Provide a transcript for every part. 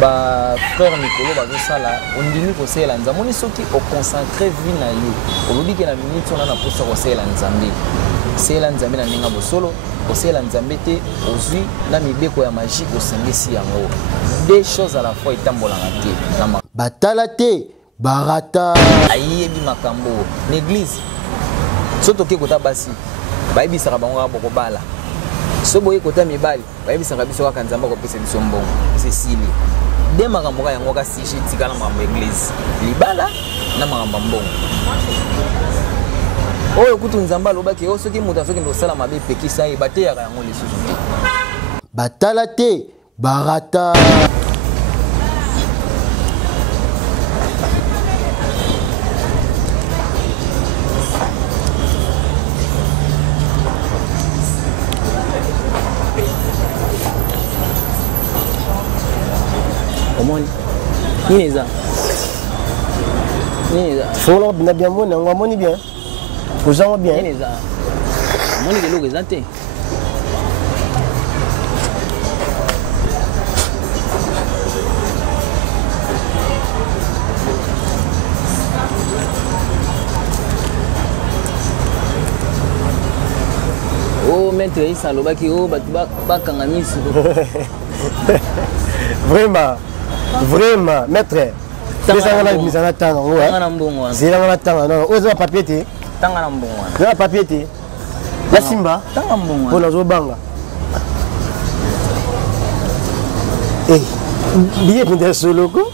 ba frère Nicolo bazo sala ondimi ko sela nzamoni soki au consacrer vie na yo olobi ke na minute on a na posa ko sela nzambe na ninga bosolo ko sela nzambe te ozwi na mibeko ya magie ko sengesi yango deux choses à la fois itambolanga te na batala te barata ayebi makambo l'église soto ke kota basi bayebisaka bango boko bala so boye kota mibali bayebisaka biso kaka nzamba ko pesa biso mbongo c'est sili de makambo ka yango ka sishi tikala makambo église libala na makambo mbongo oyo kutu nzamba lobaki o soki muta soki ndo sala mabe pekisa e bate ya yango lisusu te batala te barata Neza. Faut l'on bien bien bon, on moni bien. Aux gens bien. Neza. Moni de l'eau résenté. Oh maître Issa lobaki oh ba kangamisu. Vraiment. Vraiment, maître. C'est ça qu'on a mis en attendant. C'est là qu'on attend. Non, on a papier té. Tangana mbongo. On a papier té. La Simba. Tangana mbongo. On a zobanga. Eh, billet pour des solo quoi?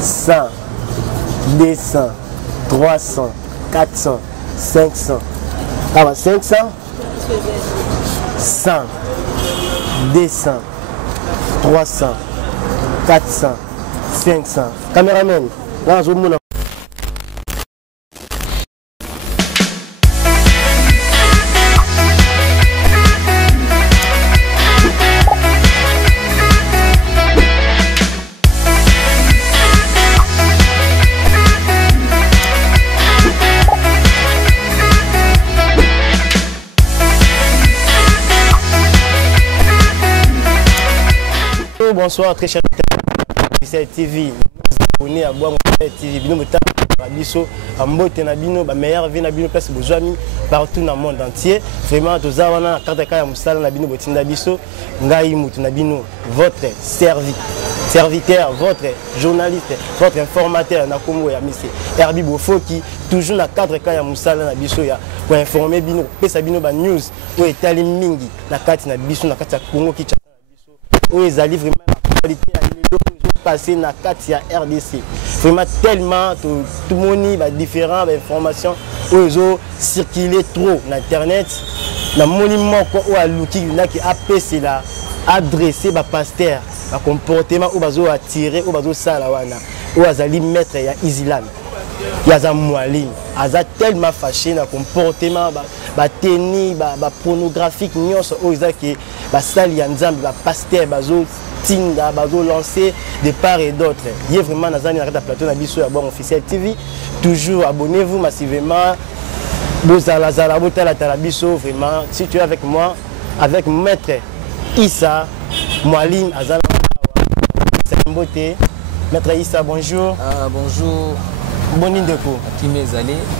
100, 200, 300, 400, 500. Ah bah 500. 100, 200, 300. 400, 500. Caméraman, là, je vous bonsoir, très cher TV. Abonné à Bois TV. Bino Mota Biso, Ambote Nabino, meilleure vie Nabino, place Bojami, partout dans le monde entier. Vraiment, tous les gens qui ont Moussala Nabino, Botinda Biso, Ngaï Moutou Nabino, votre serviteur, votre journaliste, votre informateur, Nakomo Yamise, Herbi Bofoki, toujours dans 4 cas à Moussala Nabiso, pour informer Bino, Pesa Bino, news, où est Ali Mingi, la carte Nabiso, la carte Congo qui où ils allaient vraiment la qualité passé dans 4 RDC. Vraiment tellement tout le monde a différentes informations où ils ont circulé trop sur internet. Le monument où à l'outil qui a appelé là adressé par pasteur, le comportement où ils ont attiré, où ils ont salawana, où ils allaient mettre ya Islam. Il y a Moualim, ils ont tellement fâché dans le comportement, tennis, pornographique, où ils ont qui sali ensemble, pasteur, Tinda, bazo lancé de part et d'autre. Il y a vraiment dans un plateau Nabiso à Bon Officiel TV. Toujours abonnez-vous massivement. Bozala Zala Botala Tarabiso vraiment. Si tu es avec moi, avec Maître Issa Moualim Azala. Maître Issa, bonjour. Bonjour. Bonne Indeko.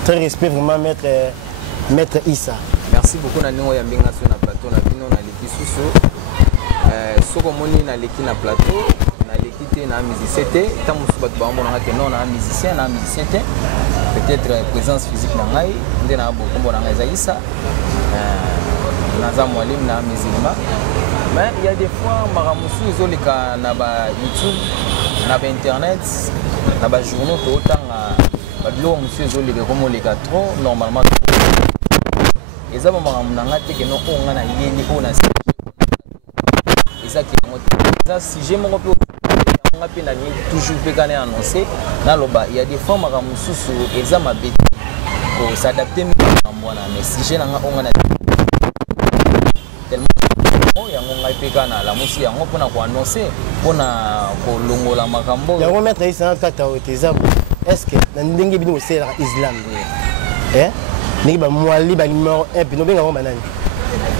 Très respect vraiment Maître Issa. Merci beaucoup Nano Yambinga sur la plateau Nabino na Likisuso. Soko moni na leki na plateau na leki te na musicien te tant musu bat ba mona ke non na musicien te peut-être présence physique na ngai nde na bo kombo na ngai zaisa na za Moualim na musulman mais il y a des fois maramusu izolika na ba YouTube na ba internet na ba journaux to tanga ba lo musu izolika comme les trop normalement eza ba maramu na ngate ke no onga na yeni ona ça qui est si j'ai mon toujours annoncé il y a des fois pour s'adapter mais si j'ai tellement la musique pour annoncer pour longola makambo ya mettre ça est-ce que ndenge bino c'est l'islam eh ni ba Mouali ba numéro 1 bino benga ba nani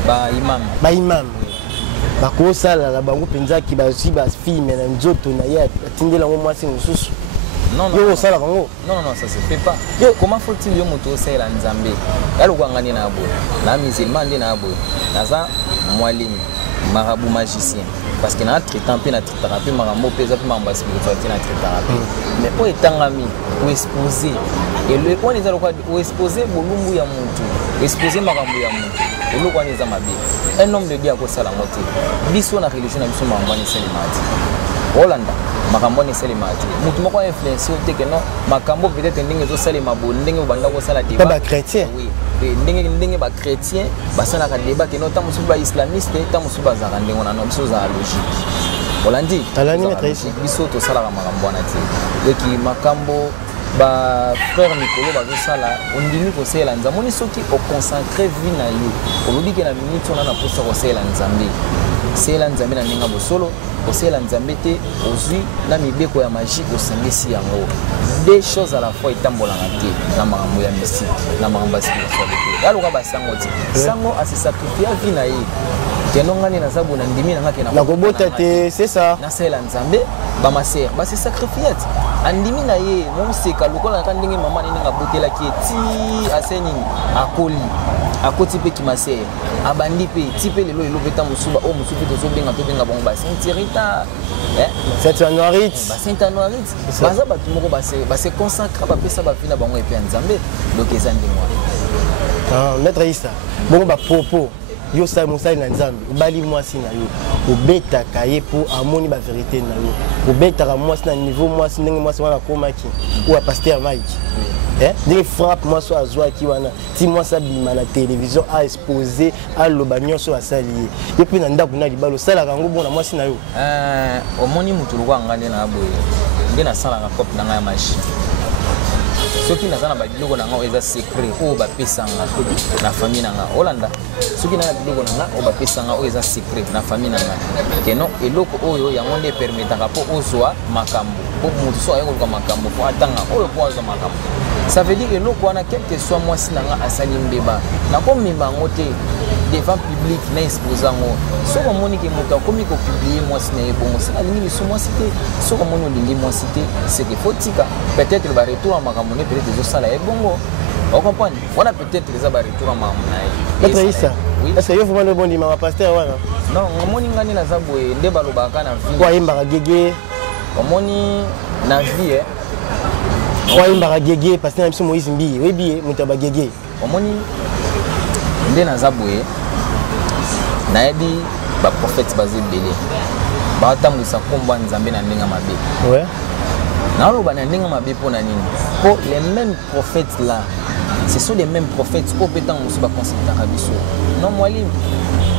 ba imam bakosala la bango penza ki bazwi ba film na nzoto na ya atindela ngo mwasi mususu. Non, non, ça se fait pas. Comment faut-il moto c'est la Nzambe? Yalo kwangani na abo. Na musulman ndi na abo. Naza mwalimu, marabout magicien. Parce que na traitant pe na thérapie marambo pesa pe mamba spiritualité na thérapie. Mais pour etangami, pour exposer et le on est aloko exposer bolumbu ya muntu, exposer marambo ya muntu. Et le kwani za mabe. Un homme de Dieu akosala ngote. Biso na religion na biso mambani selimati. Holanda makambo ni selimati mutu moko influencer te que non makambo peut-être ndenge zo salema bo ndenge banda ko sala débat ba chrétien oui ndenge ba chrétien basala ka débat que non ta musu ba islamiste ta musu ba za ndenge na no biso za logique Holandi talani maître biso to sala makambo na te ki makambo ba frère Nicolo bazo sala ondimi ko sela nzamoni soki au consacrer vie na yo olobi ke na minute on na posa ko sela nzambe sela nzambe na ninga bosolo osela nzambe te ozwi na mibeko ya magie osangisi yango deux choses à la fois itambolanga te na makambo ya mystique na makambo ya spiritualité aluka basango te sango a se sacrifier vie na ye kenongani na sabu na ndimi na ngake na kobota te c'est ça na sela nzambe ba maser ba se sacrifier andimi na ye monseka lokola ka ndenge mama nini ngabotela ki ti asenini akoli akoti pe ki maser abandi pe tipe lelo elo beta musuba o musubi to benga to benga bon ba sentirita Sainte Anoirite ba Sainte Anoirite baza batu moko ba se consacrer ba pesa ba fina bango epe nzambe donc ezandi moi maître Issa bon ba propos yo sa mosali na nzambe obali mwasi na yo obetaka ye po amoni ba vérité na yo obetaka mwasi na niveau mwasi ndenge mwasi wana komaki ou a pasteur Mike ndenge frappe mwasi azwaki wana ti mwasi abima na télévision a exposé aloba nyonso asali ye ye mpe na ndako na libala osalaka yango bona mwasi na yo omoni mutu lokwa ngande na boye nde nasalaka cope na ngai ya magie soki naza na biloko na nga eza secret oyo bapesanga na famille na nga Holanda soki na biloko na nga oyo bapesanga oyo eza secret na famille na nga keno eloko oyo yango nde permetaka mpo ozwa makambo mpo motu so aye koluka makambo mpo atanga oyo mpo azwa makambo ça veut dire eloko wana quelque soit mwasi na nga asali mbeba nakomemba yango te devant public na expose yango soki omoni ke moto akomi kopublie mwasi na ye bongo sala alingi biso mwasi te soki omoni olingi mwasi te seke fo tika peut-être baretour ya makambo ne peut-être ezosala ye bongo ocomprendre wana peut-être eza baretour ya makambo na ye maître Issa est-ce que yo vraiment bondima ba pasteur wana non omoni ngani naza boye nde balobaka na vie kwa yembaka gege omoni na vie kwa yembaka gege pasteur na biso Moïse Mbi webi moto ba gege omoni nde naza boye nayebi baprophète baza ebele baotambwisa nkombo ya nzambe na ndenge mabe naoloba na ndenge mabe mpo na nini mpo les mêmes prophètes là ce sont les mêmes prophètes oyo mpe ntango mosusu baconsultaka biso non mwalimu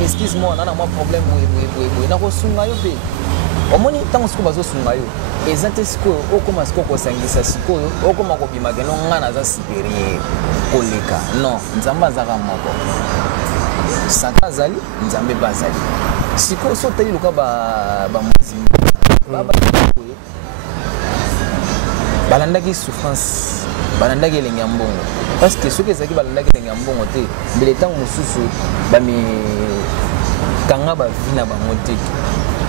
excuse moi nana mwa problème boye nakosunga yo mpe omoni ntango sikoyo bazosunga yo eza te sikoyo okoma sikoyo kosangisa sikoyo okoma kobima keno nga naza supérieur koleka non nzambe azaka moko sata azali nzambe mpe azali sikoyo so otali luka bamwasi balandaki souffrance balandaki elenge ya mbongo parce que soki ezalaki balandaki elenge ya mbongo te mbele ntango mosusu bamikanga bavi na bango te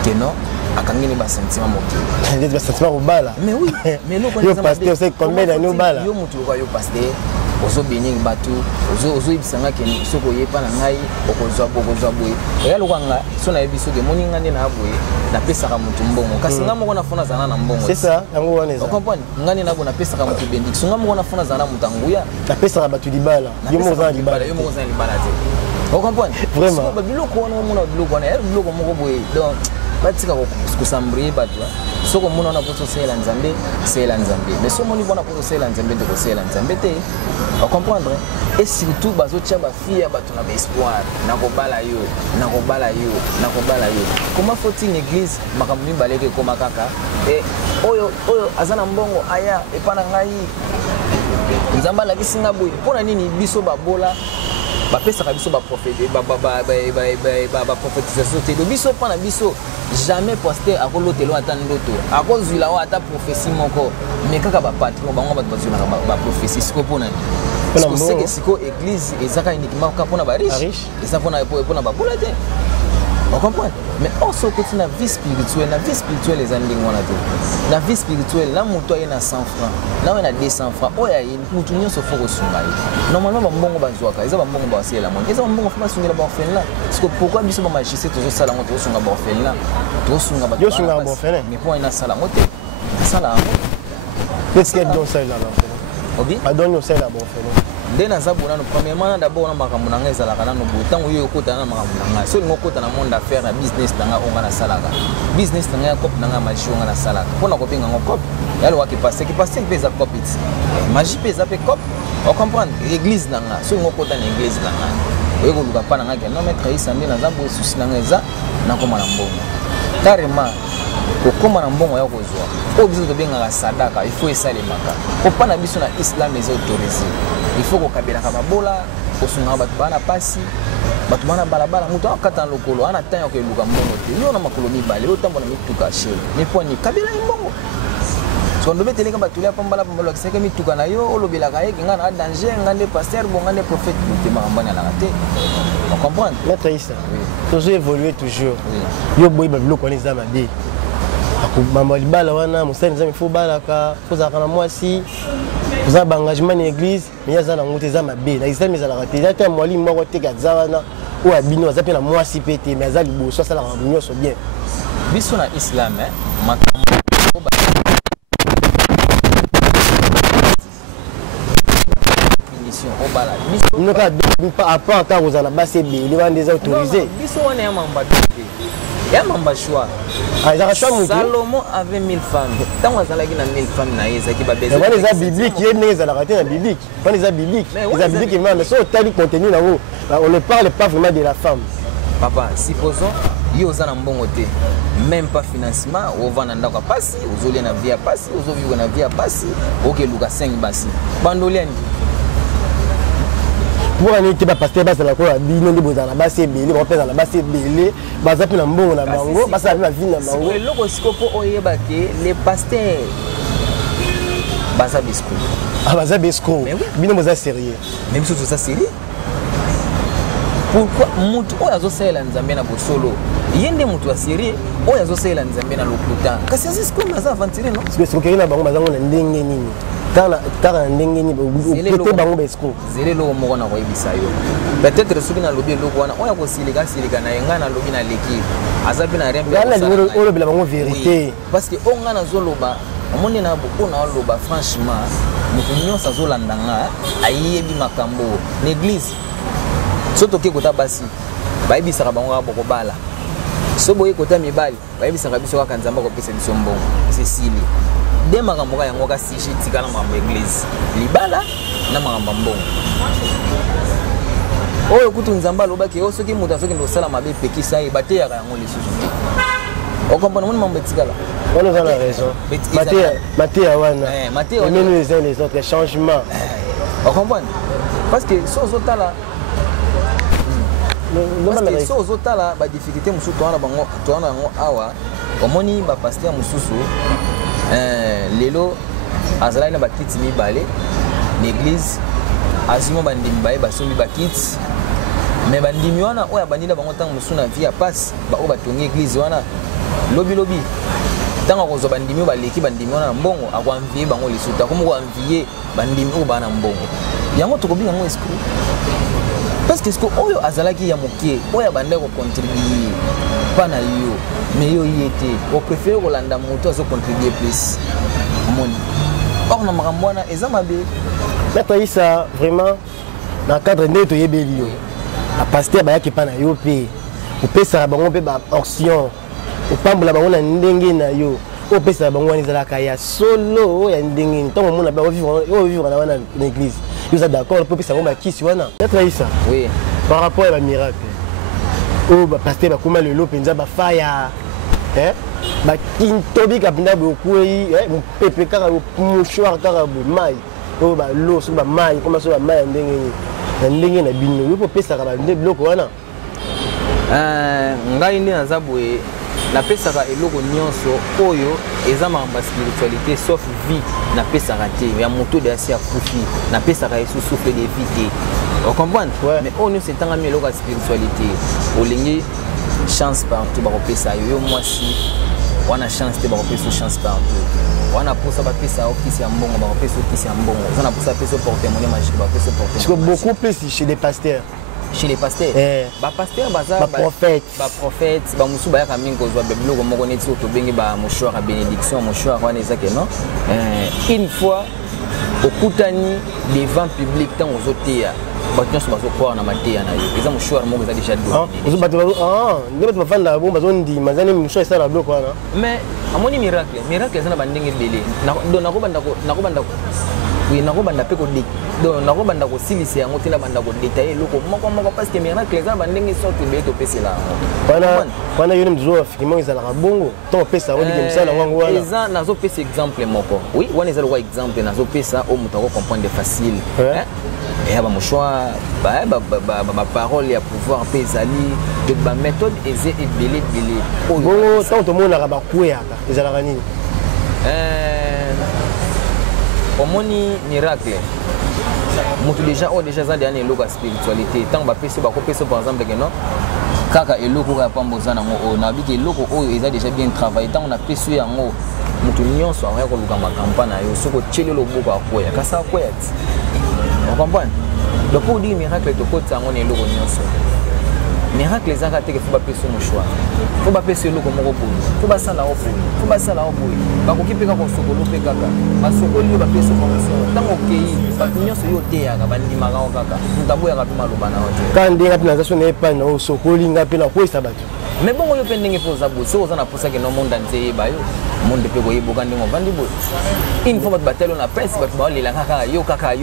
keno akangini basentiment mokili basentiment kobala mais oui mais yo pasteur c'est combien d'années obala yo mutu lokola yo pasteur ozobénir bato ozoyebisanga ke soki oyepa na ngai okozwa boye oya lokanga so nayebi soki emoni nga nde na boye napesaka motu mbongo kasi nga moko nafona azala na mbongo c'est ça yango wana eza okomprendre nga nde nabo napesaka motu bénédiction nga moko nafona azala na motu anguya napesaka bato libala yo moko oza na libala te okomprendre vraiment babiloko wana omona babiloko wana ya biloko moko boye donc batika kosambrie bato soki omona wana poto osala nzambe sala nzambe mais so omoni mpona poto osala nzambe te kosala nzambe te ocomprendre et surtout bazotia bafille ya bato na baespoir nakobala yo comment faut-il une église makambo mibale eke ekoma kaka oyo aza na mbongo aya epa na ngai nzambe alakisi nga boye mpona nini biso babola bapesaka biso baprophétisation te do biso mpona biso jamais pasteur akolotelo ata ndoto akozwila o ata prophétie moko mais kaka bapatron bango bato bazwilaka baprophétie sikoyo mpona seke sikoyo église ezaka uniquement mpona bariche eza mpona babola te On comprend? Mais on se côté la vie spirituelle, les amis la vie spirituelle, là mon toit est à 100 francs, là on a 200 francs. Oh ya une mutunyo se faut resumai. Normalement ba mbongo bazwaka, ils ba mbongo ba c'est la monde. Ils ba mbongo fa sunga ba orphelin là. Parce que pourquoi biso ba magicien toujours ça la monte sunga ba orphelin là. Toujours sunga ba. Yo sunga ba orphelin. Mais pour ina sala mote. Sala. Qu'est-ce qu'il y a dans ça là? Obi? Adonyo ça là ba orphelin. Ndena zabona no premièrement d'abord na makambo nanga ezalaka na no botango yo okota na makambo nanga so ngokota na monde d'affaires na business nanga onga na salaka business nanga cop nanga magie onga na salaka pona ko benga ngokop yalo wa ki passer pesa cop it magie pesa pe cop on comprendre église nanga so ngokota na église nanga oyo ko luka pa nanga ke no mettre isa ndena zambo susi nanga eza na koma na mbongo carrément kokoma na mbongo ya kozwa o biso to benga sadaka il faut esalemaka kopana biso na islam les autorisé il faut ko kabela ka babola kosunga batu bana pasi batu bana balabala muto akata lokolo ana tanya ko luka mbongo te yo na makolo mibale o tambo na mituka shele mais poni kabela mbongo so ndo beteleka batu ya pambala kiseke mituka na yo olobela ka yeke ngana danger ngande pasteur bon ngande prophète te marambana la raté on comprend maître Issa toujours évoluer toujours yo boy ba biloko ni zama de akubamba libala wana musani nzambe fo balaka kozaka na mwasi kozaka ba engagement na église mais yaza na ngote za mabe na islam ezalaka te zaka mwalimu moko teka za wana o abino aza pe na mwasi pete mais aza liboso asala ka nyonso bien biso na islam makambo au bala biso nous pas à part quand vous en a bassé les ventes des autorisés biso on est à mamba ya mamba choix Salomon avait 1000 femmes tant on a na 1000 femmes na yesa ki ba besoin les a bibliques yé les a la raté na biblique pas les a bibliques les a bibliques mais so tali contenu na haut on ne parle pas vraiment de la femme papa supposons yo za na mbongo te même pas financement o vana ndaka pasi ozolia na via pasi ozoviwa na via pasi oke luka 5 basi bandoliani pour aller te pasteur basa la ko bino ndi bozana basi ebele ba pesa na basi ebele baza pe na mbongo na bango basa na vie na bango le logo sikopo oyeba ke les pasteurs basa bisco baza bisco bino boza sérieux même si ça sérieux pourquoi mutu oyazo sela nzambe na bosolo yende mutu asérieux oyazo sela nzambe na lokuta kasi asiko naza aventurer non parce que ce que na bango bazango na ndenge nini tala ndenge ni côté bango besco zele lo moko na koyebisa yo peut-être soki na lobi eloko wana oya kosilika na yenga na lobi na leki azabi na rembe olo bila bango vérité parce que onga na zoloba omoni na beaucoup na loba franchement mutu nyonso azolanda nga ayebi makambo l'église soto ke kota basi bayebisaka bango ka boko bala so boye kota mibali bayebisaka biso kaka nzamba kopesa biso mbongo c'est sili de makambo ka yango ka sishi tikala makambo église libala na makambo mbongo oyo kutu nzamba lobaki o soki mutu soki ndosala mabe pekisa ye bateyaka yango lisusu te o comprendre moni mambo etikala on a la raison Matéa wana mais les autres changements on comprend parce que so tala parce que so ozotala ba difficulté mususu toana bango awa omoni ba pasteur mususu lelo azalaki na bakiti mibale l'église azimo bandimi baye basombi bakiti mais bandimi wana oyo abandila bango ntango mosusu na vie ya pasi baoyo batongi église wana lobi ntango akozwa bandimi oyo baleki bandimi wana na mbongo akoanvie bango lisusu akomi koanvie bandimi oyo baa na mbongo yango tokobinga yango esprit parce que oyo azalaki ya mokie oyo abandaki kocontribue pa na yo mais yo ye te opréféré kolanda moto azocontribue plus moni or na makambo wana eza mabe maître Issa vraiment na cadre nde toyebeli yo bapasteur bayaki mpa na yo mpe opesaka bango mpe baoption opambola bango na ndenge na yo opesaka bango wana ezalaka ya solo ya ndenge nini ntango omona ovivre na wana na église yo oza d'accord mpo opesa bango bakisi wana maître Issa oui par rapport ya bamiracle oyo bapasteur bakóma lelo mpenza bafaya bakintobika mpenza bokwei mopepe kaka mouchoir kaka boye mai oyo baloso bamai koma so bamai ya ndenge nini na ndenge na bino yo mpo opesaka bande biloko wana ngai nde naza boye napesaka eloko nyonso oyo eza makambo ya spiritualité sauf vie napesaka te ya moto de asi akufi napesaka yesu souffle de vie te ocomprendre mais oyo nyonso etangami eloko ya spiritualité olingi chance partout bakopesa yo moi si wana chance te bakopesa chance partout wana posa bapesa office ya mbongo bakopesa office ya mbongo wana posa pesa porte-monnaie magique bakopesa porte-monnaie. Parce que beaucoup plus chez les pasteurs. Chez les pasteurs ba pasteur baza ba prophète ba musu ba yaka mingi kozwa biloko moko neti to bengi ba mouchoir à bénédiction mouchoir wana ezake non une fois okutani devant public tant ozoteya bato nyonso bazokroire na mateya na yo eza mouchoir moko eza déjà nde bato bafanda bo bazondima eza ne mouchoir esala biloko wana mais amoni miracle eza na bandenge ebele nakobanda pe nakobanda kosilisa yango te na banda kodetaye eloko moko parce que miracle eza na bandenge sorte ebele topesela wana yo nde mzoafirima ezalaka bongo to opesa olike mosala wango wana eza nazopesa exemple moko oui wana eza lokwa exemple nazopesa oyo moto akocomprendre facile ya bamouchoir baparole ya pouvoir mpe ezali baméthode eza ebele bongo ntango tomonaka bakweyaka ezalaka nini omoni miracle moto déjà eza deana eloko ya spiritualité ntango bapesi bakopesa par exemple ke non kaka eloko oyo ya pamba oza nango oyo nabiki eloko oyo eza déjà bien travaillé ntango napesi yango moto nyonso akoya koluka makampa na yo soki otieli loboko akweya kasi akweya ti ocomprendre donc pour dire miracle tokotisa yango na eloko nyonso miracle ezaka teke fo bapesi mouchoir fo bapesi eloko moko boye fo basala o boye bakoki mpe kaka osokolo mpe kaka basokoli yo bapesi fonction ntango okei bato nyonso yo oteyaka bandimaka o kaka moto aboyaka mpe maloba na yo te kaka ndenga mpe naza so na epai na osokoli nga mpe nakweyisa bato mais bongo yo mpe ndenge mpe oza boye soki oza na posaki no monde ante eyeba yo monde mpe koyeboka ndenge ovandi boye une fois bato batali na presse bato baolela kaka yo kaka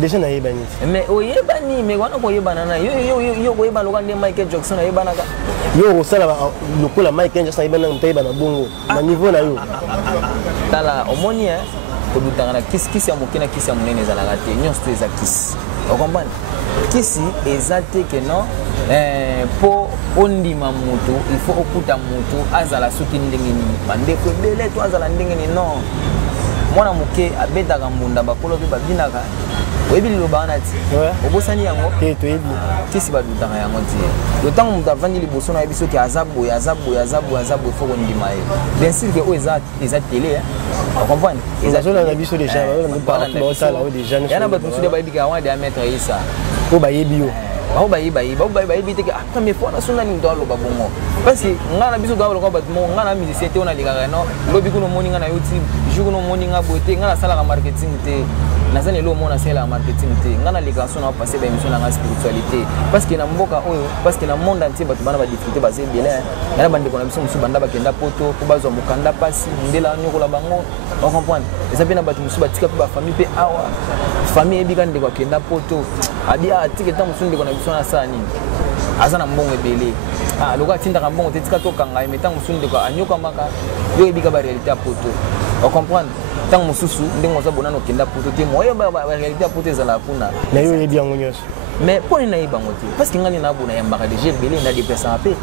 déjà nayeba nini mais oyebani mais wana koyebana na yo koyeba loka nde Michael Jackson ayebanaka yo kosala lokola Michael Jackson ayebana moto ayebana bongo na niveau na yo tala omoni kodutaka na kisi ya moke na kisi ya monene ezalaka te nyonso to eza kisi okomprendre kisi eza te ke non po ondima moto il faut okuta moto azala soki ndenge nini bandeko ebele to azala ndenge nini non mwana moke abetaka mbunda bakolo mpe babinaka oyebi liloba wana ti obosani yango toyebi kisi badutaka yango ti lotango moto avandi liboso na yebi soki aza boye fo kondima ye bien sûr ke oyo eza tele ocomprendre ezazolanda biso déjà baotala oyo déjà yana bato mosusu nde bayebika wana de ametre yisa oyo bayebi yo bayebi te ke première fois nasonga nini toaloba bongo parce que ngai na biso toaloba bato moko ngai na musicien te oyo nalingaka no lobi kuna omoni ngai na youtube jour kuna omoni ngai boye te ngai nasalaka marketing te naza lelo omona asalaka marketing te ngai nalingaka so na opase baémission na ngai spiritualité parce que na mboka oyo parce que na monde entier bato bana badifficulté baza ebele yana bandeko na biso mosusu banda bakenda poto po bazwa mokanda mpasi ndela nyokola bango ocomprendre eza mpe na bato mosusu batika mpe bafamille mpe awa famille eyebika ndeko akenda poto abi atike ntango mosusu ndeko na biso nasala nini aza na mbongo ebele loka atindaka mbongo te tika tokanga ye me ntango mosusu ndeko anyokamaka yo oyebika baréalité ya poto ocomprendre ntango mosusu ndenge oza bonano okenda poto te moyeba baréalité ya poto ezalaka kuna na yo oyebi yango nyonso mais mpo nini nayebango te parce que ngai nabona yambaka déjà ebele nadepesaka mpe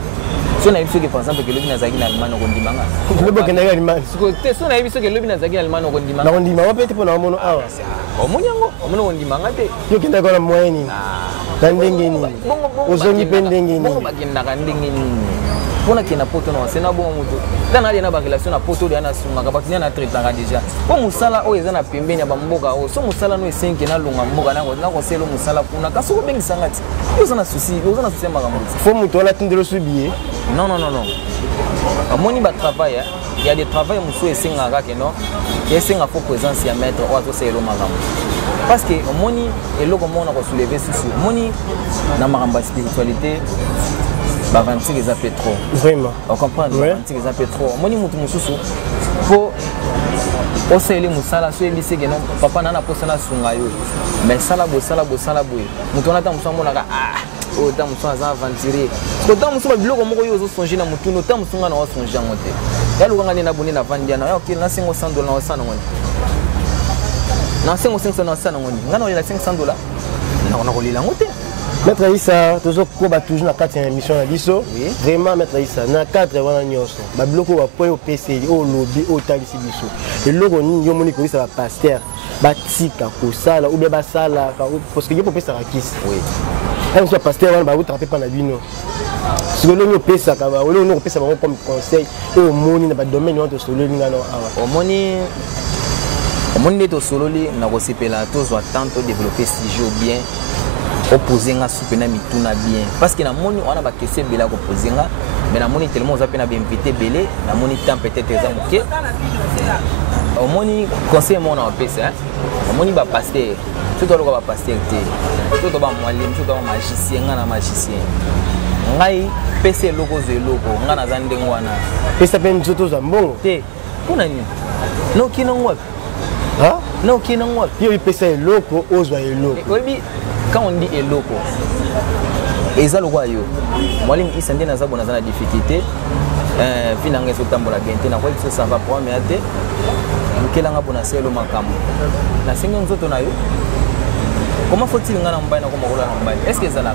so nayebi soki par exemple elobi nazalaki na allemagne okondimanga lobi okendaki allemagne te so nayebi soki elobi nazalaki na allemagne okondimanga nakondimanga mpe te mpo na omono awa omoni yango omoni okondimanga te yo okendaki wana moyen nini na ndenge nini ozongi mpe ndenge nini bongo bakendaka ndenge nini mpona kenda poto na wasena bongo moto ntango alia na barelation na poto oyo anasungaka bato nia natretaka déjà mpo mosala oyo eza na pembeni ya bamboka oyo so mosala no esenke nalonga mboka nakosela mosala kuna kasi okobengisanga ti yo oza na susi ya makambo ti fo moto wana tindelo subi ye non amoni batravail ya des travail mosusu esengaka ke non esenga fo présence ya maître oyo azosala makambo parce que omoni eloko moko na kosouleve susu omoni na makambo ya spiritualité bavantique eza pe trop vraiment ocomprendre bavantique eza pe trop omoni motu mosusu mpo osele mosala so yebi seke no papa na posa nasunga yo mais sala boye moto wana ta mosu amonaka oyo ta mosu aza aventurier ota mosu babiloko moko oyo ozosonge na motuni ota mosu nga na osonge yango te yalukanga nde naboni na vandi yana ok nasengo $100 na osana ngoni nasengo $500 na osana ngoni nga na olela $500 nakolela yango te Maître Issa, toujours toujours na 4e émission na biso. Vraiment Maître Issa, na 4 wana nyonso. Ba bloko ba point au PC, au lobby, au talisi biso. Et logo ni yo moni ko ça ba pasteur, ba tika ko sala ou bien ba sala parce que yo peut ça rakis. Oui. un soit pasteur on va vous taper pas na bino solo no pesa ka ba olo no pesa ba comme conseil et au moni na ba domaine on solo ni ngano au moni to solo li na ko sepela to zo tanto développer studio bien opposer nga supena mituna bien parce que na moni on a ba question bela ko poser nga mais na moni tellement za pena bien invité belé na moni temps peut-être za moké au moni conseil mon na pesa au moni ba pasteur tout le ba pasteur té tout ba mwalim tout ba magicien nga na magicien ngai pese logo ze logo nga na za ndengo wana pesa pe nzoto za mbongo te kuna ni no kino ngwapi ah no kino ngwapi yo pesa eloko ozwa eloko obi quand on dit eloko eza lokwa yo mwalimu isa ndena za bona za na difficulté vina ngeso tambola bien te na kwa ça va pour mais ate mukela nga bona selo makambo na singa nzoto na yo comment faut-il nga na mbaye na ko makola na mbaye est-ce que ça là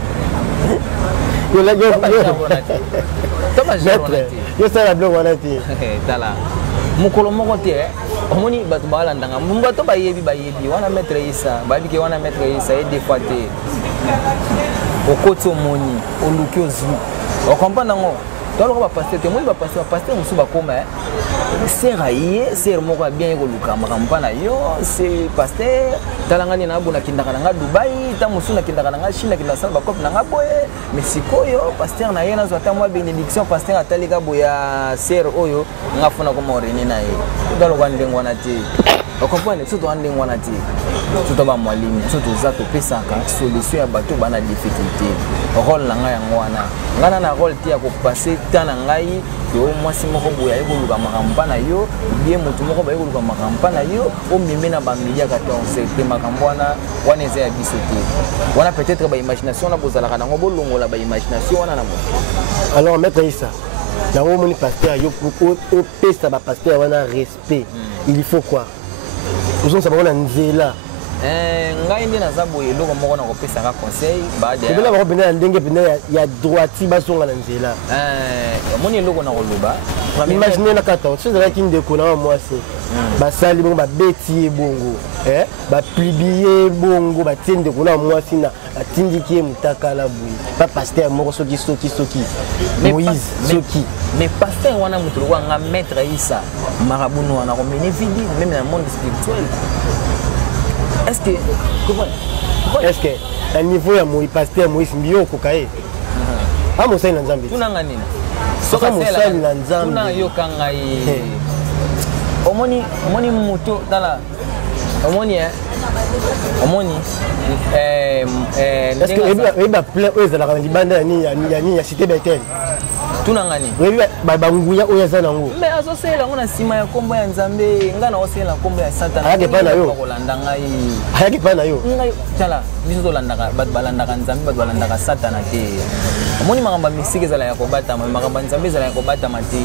yo la yo toma jeronati yo ça la blog wana ti tala mukolo moko te omoni bato balandanga mbato bayebi wana maître isa babike wana maître isa et des fois te okoti omoni oluki ozwi okomprendre ngo tolo ba pasteur te moi ba pasteur musu ba koma sera yé ser moko bien ekoluka makambo na yo c'est pasteur talanga ni na bona kindaka na Dubai ta musu na kindaka na Chine kinda sala ba kopi na boye mais sikoyo pasteur na ye na zo ta moi bénédiction pasteur atalika boya ser oyo ngafuna ko moreni na ye tolo kwa ndengo na te okomprendre surtout en ndengo na te surtout ba mwalimu surtout za to pesaka solution ya bato bana difficulté rôle na nga yango wana ngana na rôle ti ya ko passer tana ngai yo mwasi moko boya ekoluka makambo na yo bien mutu moko ba ekoluka makambo na yo o mimena ba media 14 te makambo wana eza ya biso te wana peut-être ba imagination na bozala kana ngo bolongola ba imagination wana na mo alors maître Issa na o moni pasteur yo pour o pesa ba pasteur wana respect il faut quoi vous savez na nzela ngai ndi naza boye eloko moko na kopesaka conseil baade ebela bako pena ndenge pena ya droiti basonga na nzela omoni eloko na koloba imagine na kata sozalaki ndeko na mwasi basali bongo babeti ye bongo bapublie bongo batie ndeko na mwasi na batindiki ye mutakala boye pa pasteur moko soki Moïse soki mais pasteur wana mutu lokwa nga maître Issa marabono wana komene vidi même dans le monde spirituel. Est-ce que est-ce que à niveau ya moi pasteur Moïse mbio kokae ah mo sai na nzambe tunanga nini soka mo sai na nzambe tuna yoka ngai omoni muto tala omoni est-ce que eba plein oza la libanda ya cité Bethel tunanga ni banguya oyo aza nango mais azosela ngo na sima ya kombo ya nzambe nga na osela kombo ya satana ayake pa na yo kolanda ngai ayake pa na yo ngai tala biso tolandaka bato balandaka nzambe bato balandaka satana te omoni makambo ya misike ezala ya kobatama makambo ya nzambe ezala ya kobatama te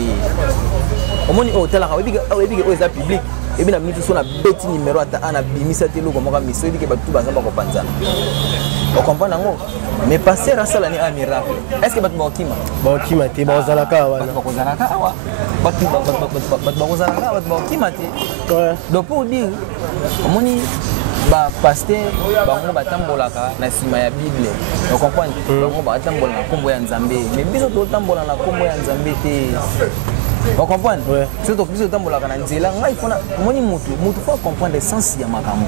omoni oyo talaka oyebike oyo eza public ebi na miniti so na beti numéro ata ana bimisa te eloko moko miso oyebike bato baza bakopanzana okomprendre yango mais passer asala ni un miracle est-ce que bato bakokima te bakozalaka wana bakozalaka awa bato bakozalaka awa bato bakokima te donc pour dire omoni bapaster bango batambolaka na nsima ya bible okomprendre bango batambola na nkombo ya nzambe mais biso totambola na nkombo ya nzambe te vous comprenez? Surtout que vous avez il faut comprendre le sens de ma caméra.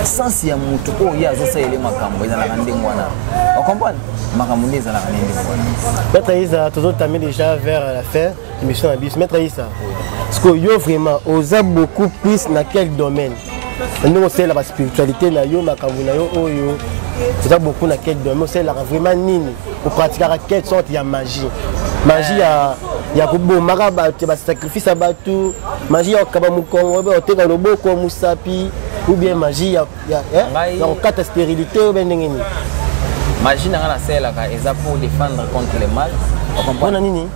Le sens de mon tout, il y a ça les macambres, ils ont la rendez vous comprenez? Ma caméra ils ont la rendez vous. Maître Issa, toujours t'as mis déjà vers la fin de l'émission Abyss. Maître Issa, est-ce que yo vraiment osa beaucoup plus dans quel domaine? Nous c'est la spiritualité na yo makambo na yo oyo. Osa beaucoup dans quel domaine? C'est la vraiment nini pour pratiquer quelle sorte de magie? Magie ya kubomaka bato ba sacrifice bato magie ya kaba mukongo be oteka loboko musapi ou bien magie ya kata stérilité ou bien ndenge ni magie na ngana sela ka eza pour défendre contre le mal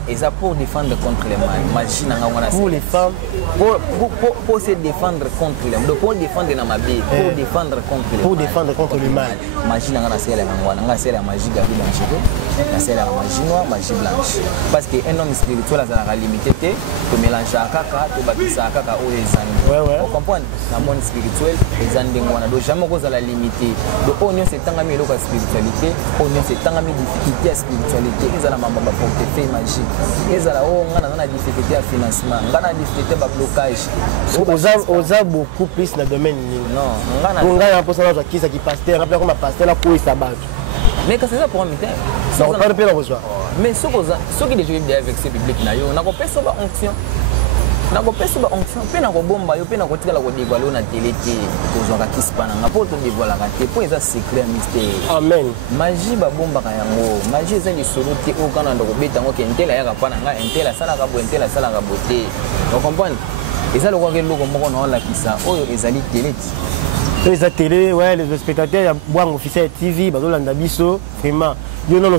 Et ça pour défendre contre les magie. Pour les femmes. Pour se défendre contre les mal. Pour défendre la magie. Pour défendre contre le mal. Magie n'a pas c'est la magie gardée dans le c'est la magie noire, magie blanche. Parce qu'un homme spirituel a limité de mélanger à caca, de bâtir à caca ou les animaux. Vous comprenez? Dans le monde spirituel, les animaux n'ont jamais cause à la limiter. Donc, on a cette tangami la spiritualité, on a cette tangami difficulté à spiritualité. Ils ont la maman pour te faire magie. Ils ont la difficulté à financement, on a la difficulté à blocage. On a beaucoup plus dans le domaine. Non, on a un pourcentage qui pasteur, rappelez comme un pasteur là pour il s'abat. Mais que c'est ça pour un militaire. Ça va pas le faire besoin. Mais ceux qui déjà vivent avec ces publics là, on a pas fait ça onction. On a pas fait ça onction. Puis on a bomba, puis on a continué à dévoiler na télé pour jouer à qui se passe. On a pas tout dévoiler la télé pour ça secret mystère. Amen. Magie ba bomba kayango. Magie c'est des solutés au Canada ko beta ngo kentela ya kapana nga entela sala ka bo entela sala ka beauté. Vous comprenez? Et ça le quoi que loko moko na la kisa. Oyo ezali télé. Les télé, ouais, les spectateurs, il y a officiel TV, vraiment, ils ont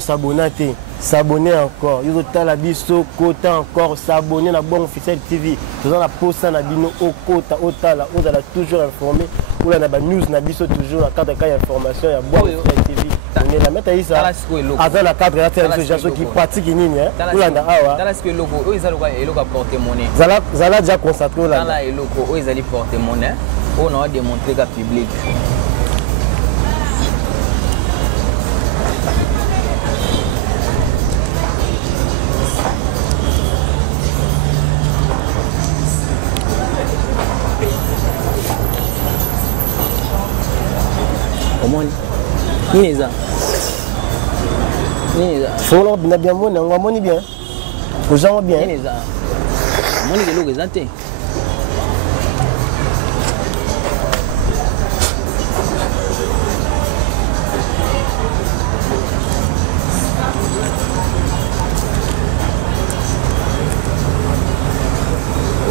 s'abonner encore, ils ont la biso, quota encore, s'abonner à la bonne officiel TV, ils ont la poste à la bino, au quota, au tala, on a toujours informé, ou la news, na biso toujours, la carte de cas d'information, il y a bonne officiel TV. On est la mettre ici, avant la carte de la télévision qui pratique une ligne, ou la nawa. Dans ce que le logo, ils ont porté monnaie. Zala déjà concentré là. Dans la logo, ils ont porté monnaie. On a démontré qu'à public. Comment ni ça? Ni ça. Faut leur bien mon, on va bien. Aux gens bien. Ni ça. Mon est le logo exacté.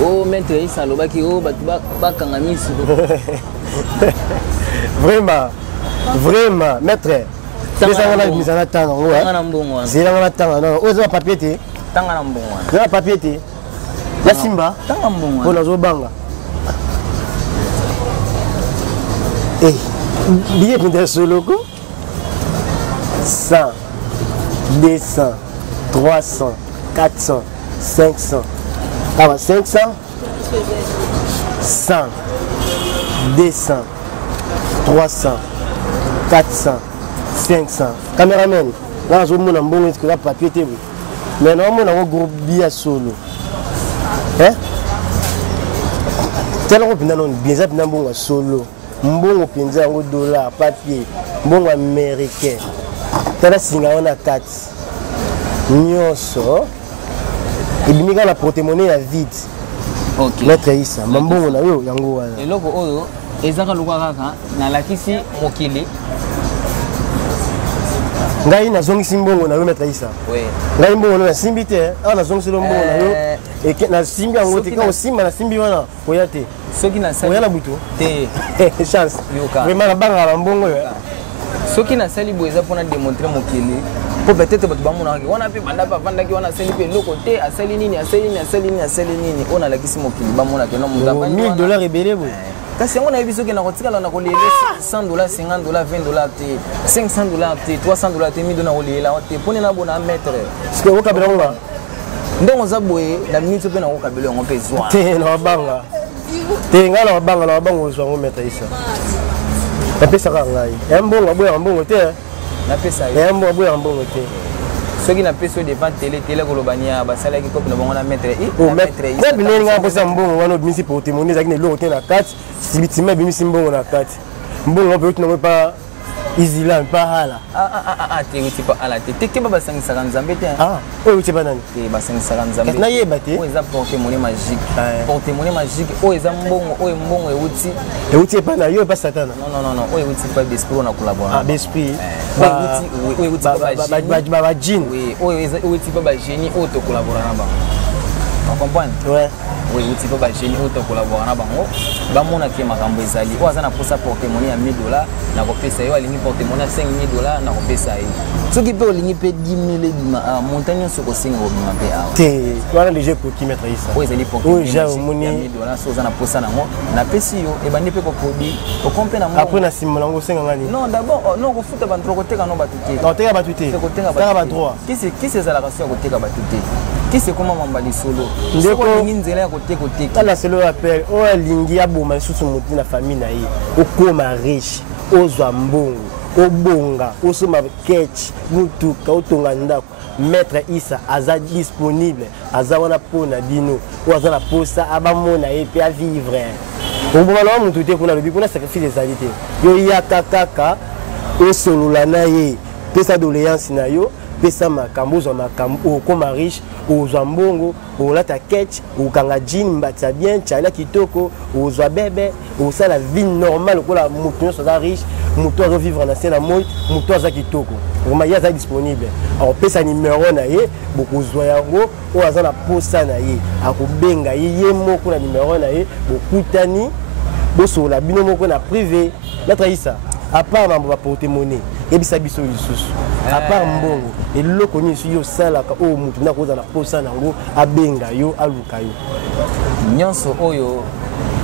Oh, maître, il s'en va qui oh, vraiment, vraiment, maître. C'est ça qu'on a mis en attendant. C'est là qu'on attend. Non, on a papier. On a papier. La Simba. On a Zobanga. Eh, billet de ce logo 100, 200, 300, 400, 500. Ah, 500, 100, 200, 300, 400, 500. Caméraman, là, je me bon que la papier. Mais non, on a un groupe bien solo. Hein? Tel qu'on a bien ça, on a solo. On a un dollar, papier, bon américain. Tel on a 4. Nyonso. Et bien, la porte-monnaie est vide. Ok. Maître Issa, mambo na yo yango wana. Et loko oyo, ezaka luka kaka na lakisi mokili. Ngai na zongisi mbongo na yo Maître Issa. Oui. Ngai mbongo na simbi te, na zongisi mbongo na yo. Et na simbi yango te ka osimba na simbi wana koya te. Soki na sali. Koya na butu. Te. Chance. Vraiment na banga la mbongo yo. Soki na sali boza pona démontrer mokili. Peut-être que on a pu on a célébré le côté à Céline, on a la question qui va mon $1000 rebelle. Parce qu'on a vu ce qu'on a retiré, on a collé $100, $50, $20, $500, $300, $1000 là, on pour une abonne à mettre. Ce que vous avez là. Donc on a boué la minute pour un vocabulaire on peut jouer. T'es dans la banga. T'es dans la banga, on va mettre ça. Ça peut ça là. Un bon aboué un bon côté. Na pesa yo. Yambo aboué un bon côté. Ceux qui n'a pas devant télé kolobania basala ki kopi na bango na mettre i mettre i ko bilenga posa mbongo wana bimisi pour témoigner zakine lo te na kati sibitima bimisi mbongo na kati mbongo pe tu pas izila pas hala te uti pa ala te baba sangisa nzambe te oyo uti ba nani te basangisa nzambe na yeba te o eza porte-monnaie magique porte-monnaie magique o eza mbongo o mbongo euti pa na yo pa satana non o euti pa d'esprit on a collaboré d'esprit o euti ba jin oui o euti pa ba génie o to collaborer na ba comprendre? Ouais. Oui, tu peux pas génie auto collaborer na bango. Ba mona ke makambo ezali. O azana posa porte-monnaie ya $1000 na kopesa yo alingi porte-monnaie $5000 na kopesa yo. Soki pe olingi pe 10000 bima montagne soko singa bima pe awa. Te, wana déjà pour qui mettre ça. Oui, ezali pour $1000 so azana posa nango na pesi yo e bandi pe ko produit o compte na mo. Après na simba nango senga ngani. Non, d'abord non ko futa ban trop koteka no batuté. Non, teka batuté. Teka ba droit. Qui c'est ezala ka so koteka batuté. Qui c'est comment mambali solo. Ndeko nzela ya koteka koteka. Tala c'est le rappel, o alingi aboma susu mutu na famille na ye. Okoma riche, ozwa mbongo, obonga, osoma ketch, mutuka otonga ndako. Maître Issa aza disponible, aza wana pona bino, o aza na posa abamona ye pe a vivre. Oboma na mutu te kuna lobi kuna sacrifice des alités. Yo yaka kaka osolola na ye, pesa doléance na yo. Pesa makambo zo makambo okoma riche ozwa mbongo olata ketch okanga jean mbatsa bien chala kitoko ozwa bebe osala vie normale kola mutu so za riche mutu azo vivre na sena moi mutu aza kitoko vraiment ya za disponible alors pesa numéro na ye bokozwa yango o aza na posa na ye akobenga ye moko na numéro na ye bokutani bosola bino moko na privé Maître Issa à part mambo ba porte-monnaie ebisa biso lisusu à part mbongo eloko nyinso yo salaka o mutu na koza na posa nango abenga yo aluka yo nyonso oyo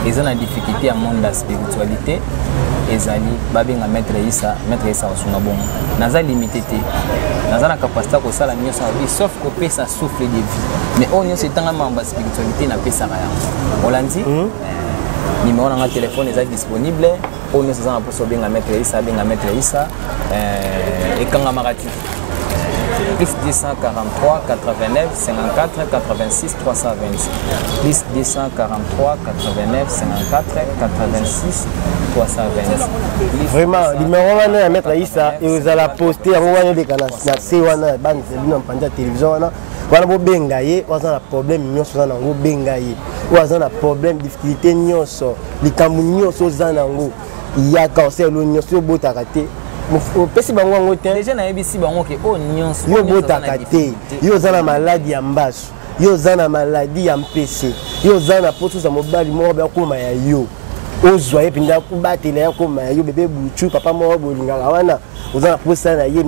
eza na difficulté ya monde la spiritualité ezali babenga Maître Issa osunga bongo naza limité te naza na capacité ko sala nyonso na vie sauf ko pesa souffle de vie mais oyo nyonso etanga mamba spiritualité na pesa yango olandi numéro na téléphone est disponible on est en pour bien Maître Issa et quand marati plus 243 89 54 86 320 plus 243 89 54 86 320 vraiment numéro wana ya Maître Issa et vous allez poster à wana de kana na se wana bande bino mpanda télévision wana wana bo benga ye waza na problème nyonso za nango benga ye waza na problème difficulté nyonso likambu nyonso za nango ya cancer lo nyonso botaka te pesi bango ngo te déjà na yebisi bango ke o nyonso yo botaka te yo za na maladie ya mbasu yo za na maladie ya mpese yo za na poso za mobali moko ba koma ya yo ozwa ye pinda kubatela ya koma ya yo bébé buchu papa moko bolingaka wana oza na posa na ye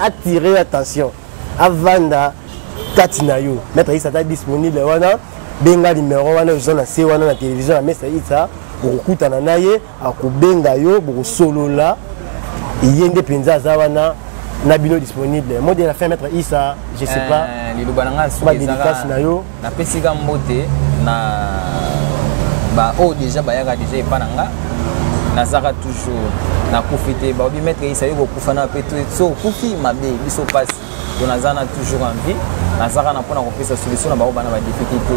attirer attention avanda kati na yo Maître Issa ta disponible wana benga numéro wana oza na se wana na télévision ya Maître Issa okutana na ye akobenga yo bokosolola yende penza aza wana na bino disponible mode la fin Maître Issa je sais pas liloba nanga ba dédicace na yo na pesika mbote na ba o déjà bayaka déjà epananga nazaka toujours na kufite ba bi Maître Issa yo kokufana pe so kufi mabe biso passe on a toujours envie nazaka na pona kopesa solution na ba bana ba difficulté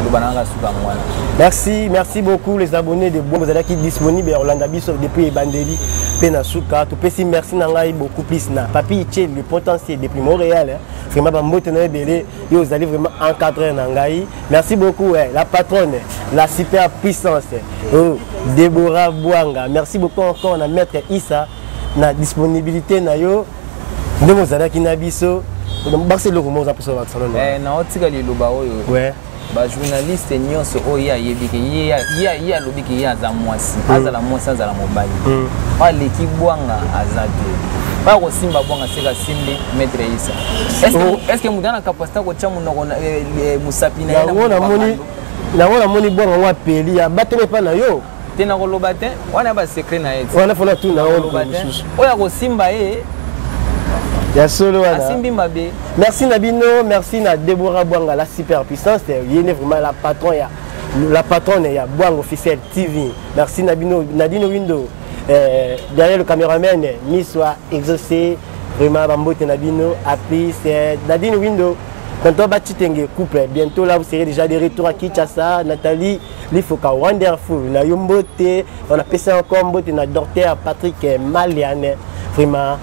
liloba nanga suka mwana. Merci beaucoup les abonnés de Bon, vous êtes qui disponible Orlando Biso depuis Bandeli Penasuka. Tout petit merci nangai beaucoup plus na Papi Tché le potentiel depuis Montréal. Vraiment bambote na belé, vous allez vraiment encadrer nangai. Merci beaucoup la patronne, la super puissance. Déborah Bouanga. Merci beaucoup encore na Maître Issa na disponibilité na yo. Ndemo zalaki na biso. Bakse le comment za poso vaccin na. Na otika liloba oyo. Ouais. Ba journaliste nyonso oyo ayebike ya lobiki ya za mwasi azala mwasi azala mobali aleki bwanga azate ba ko simba bwanga seka simbi Maître Issa est-ce que mudana capacité ko chamu ndoko musapi na na wona moni bwanga wa peli ya batele pa na yo tena ko lobate wana ba secret na yetu wana fona tu na lobate oya ko simba ya solo wana asimbi mabe. Merci Nabino, merci na Déborah Bouanga la super puissance, il est vraiment la patronne ya Bouanga officiel TV. Merci Nabino, Nadine Window derrière le caméraman Miswa exaucé vraiment Bambote Nabino appui c'est Nadine Window. Quand on bâtit un couple, bientôt là vous serez déjà de retour à Kinshasa, Nathalie, Lifoka Wonderful, na Yombote, on a passé encore Mbote na docteur Patrick Maliane, vraiment